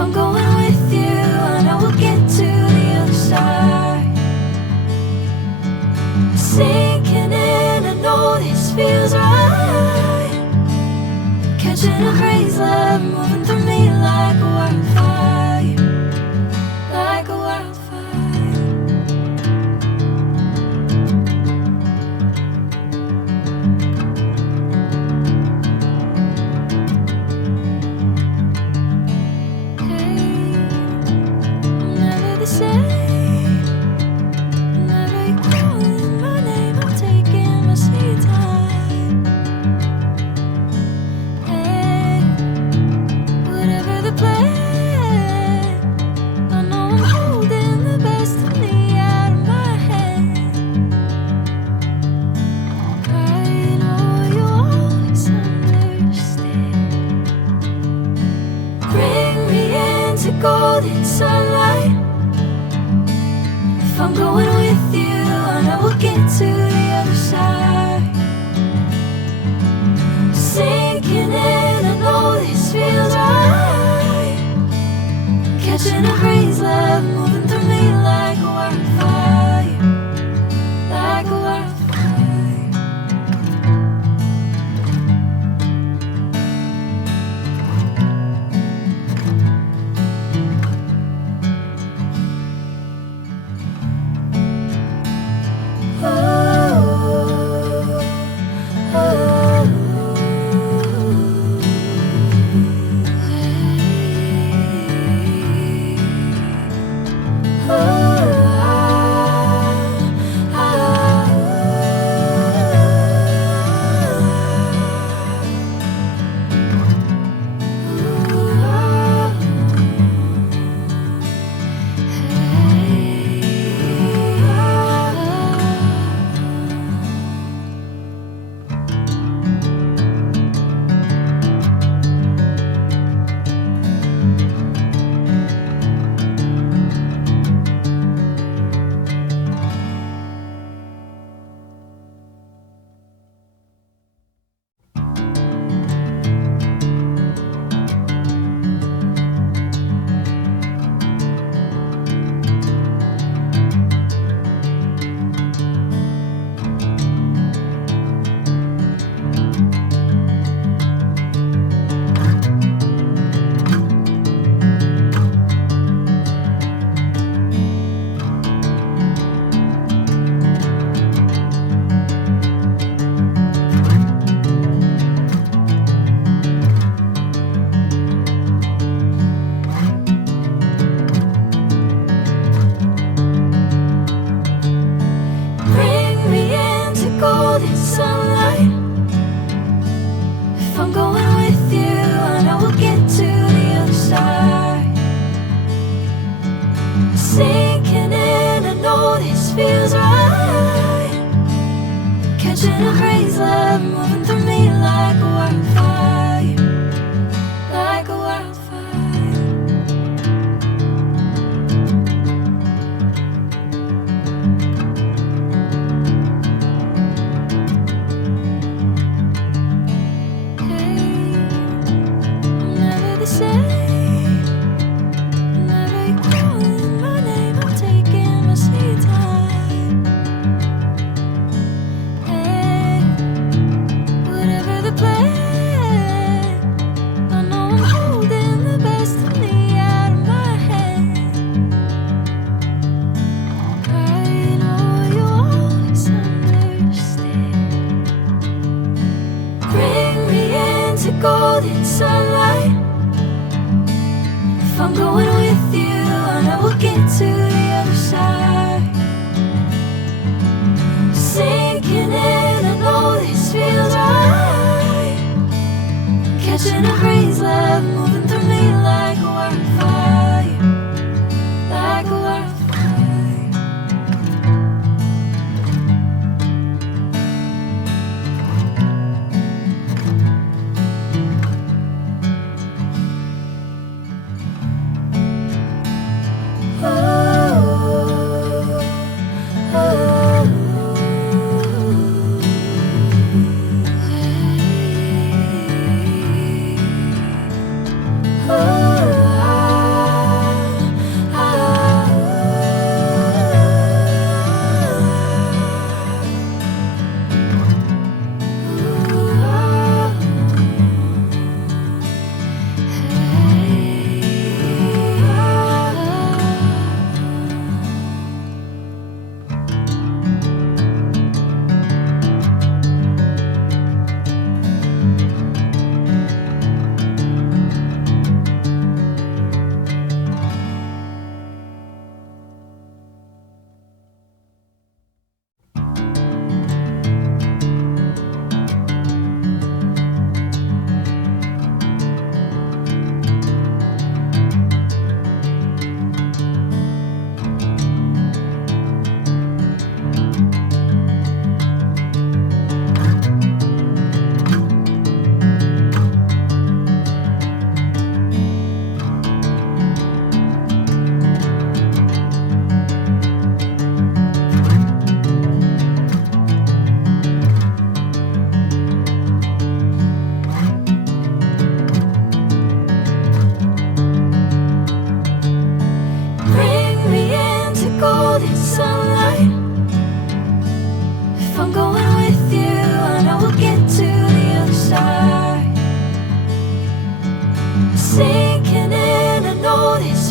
I'm going with you, I know we'll get to the other side. Sinking in, I know this feels right. Catching a crazy love, moving through me like a wildfire, like a wildfire. Golden sunlight. If I'm going with you, I know we'll get to the other side. Sinking in, I know this feels right. Catching a crazy love, moving through me like a wildfire, like a wildfire. Sinking in, I know this feels right. Catching a crazy love, moving through me like a wildfire, like a wildfire. Hey, I'm never the same. Golden sunlight. If I'm going with you, I know we'll get to the other side. Sinking in, I know this feels right. Catching a crazy love, moving through me like a wildfire, like a wildfire.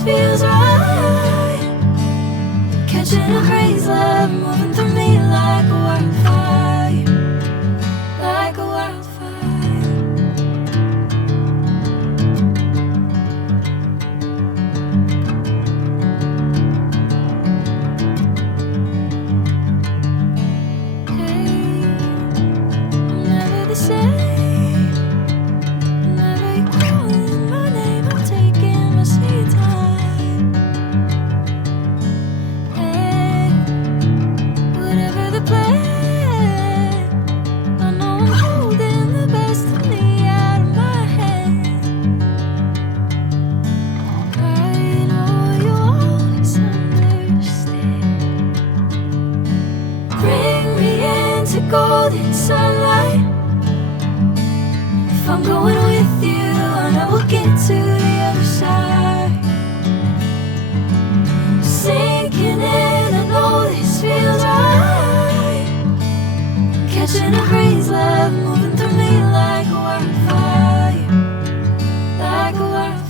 feels right. Catching a crazy love moving through me like a wildfire, like a wildfire. Hey, I'm never the same. Whenever you're calling my name, I'm taking my sweet time. Hey, whatever the plan, I know I'm holding the best of me out of my hand. I know you always understand. Bring me into golden sunlight. If I'm going with you, I know we'll get to the other side. Sinking in, I know this feels right. Catching a crazy love moving through me like a wildfire, like a wildfire.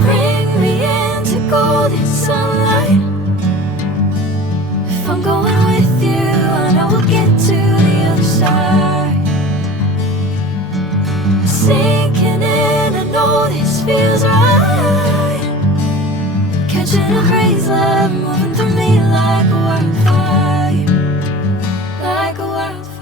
Bring me into golden sunlight. If I'm going with you, I know we'll get to the other side. Sinking in, I know this feels right. Catching a crazy love moving through me like a wildfire, like a wildfire.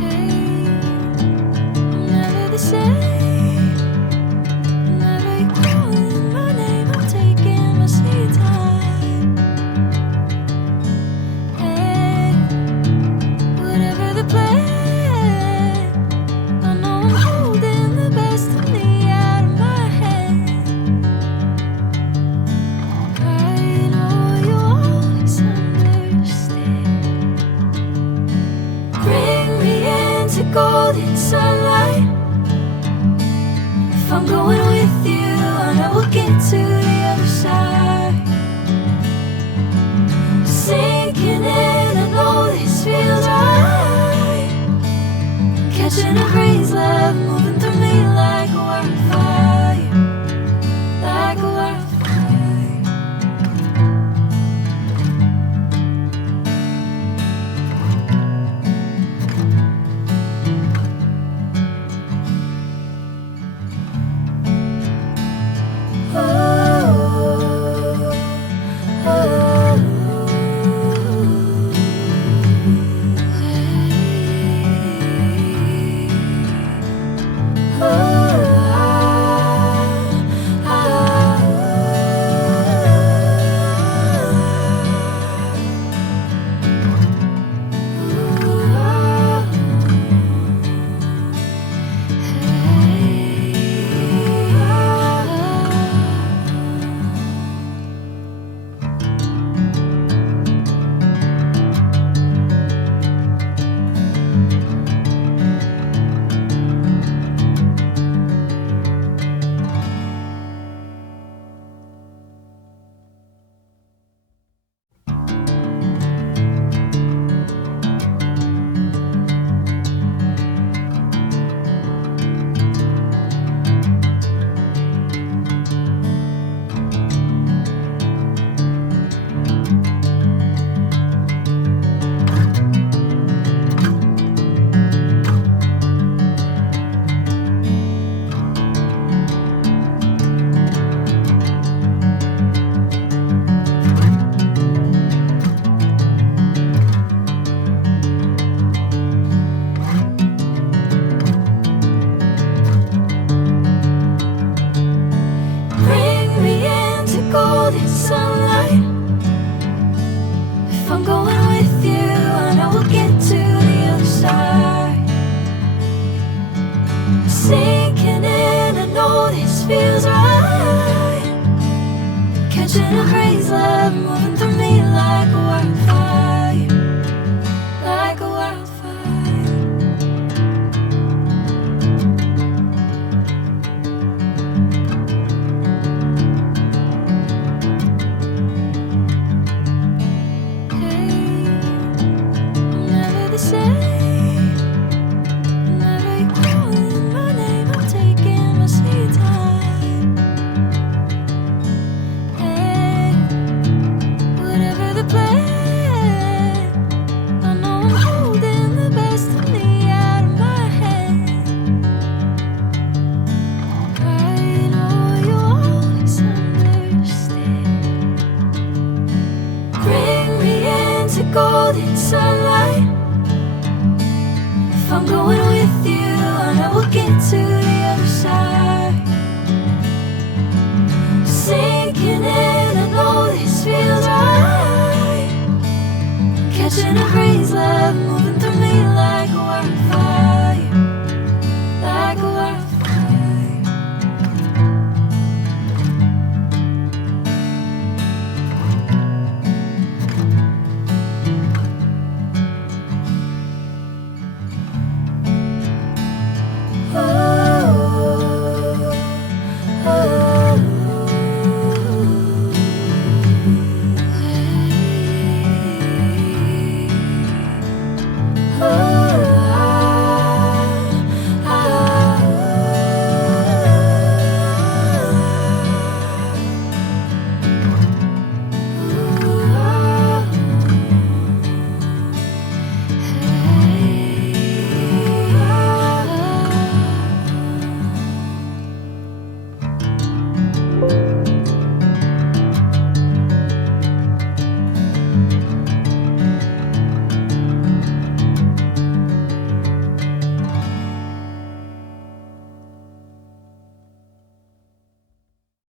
Hey, I'm never the same. Whenever you're calling my name, I'm taking my sweet time. Hey, whatever the plan, I know I'm holding the best of me out of my hand. I know you always understand. Bring me into golden sunlight. If I'm going with you, I know we'll get to the other side. Sinking in, I know this feels right. Catching a crazy love moving through me like a wildfire, like a wildfire. catching a crazy love moving through me like a wildfire, like a wildfire. Hey, I'm never the same. Whenever you're calling my name, I'm taking my sweet time. Hey, whatever the plan, I know I'm holding the best of me out of my hand. I know you always understand. Bring me into golden sunlight. If I'm going with you, I know we'll get to the other side. Sinking in, I know this feels right. Catching a crazy love moving through me like a wildfire.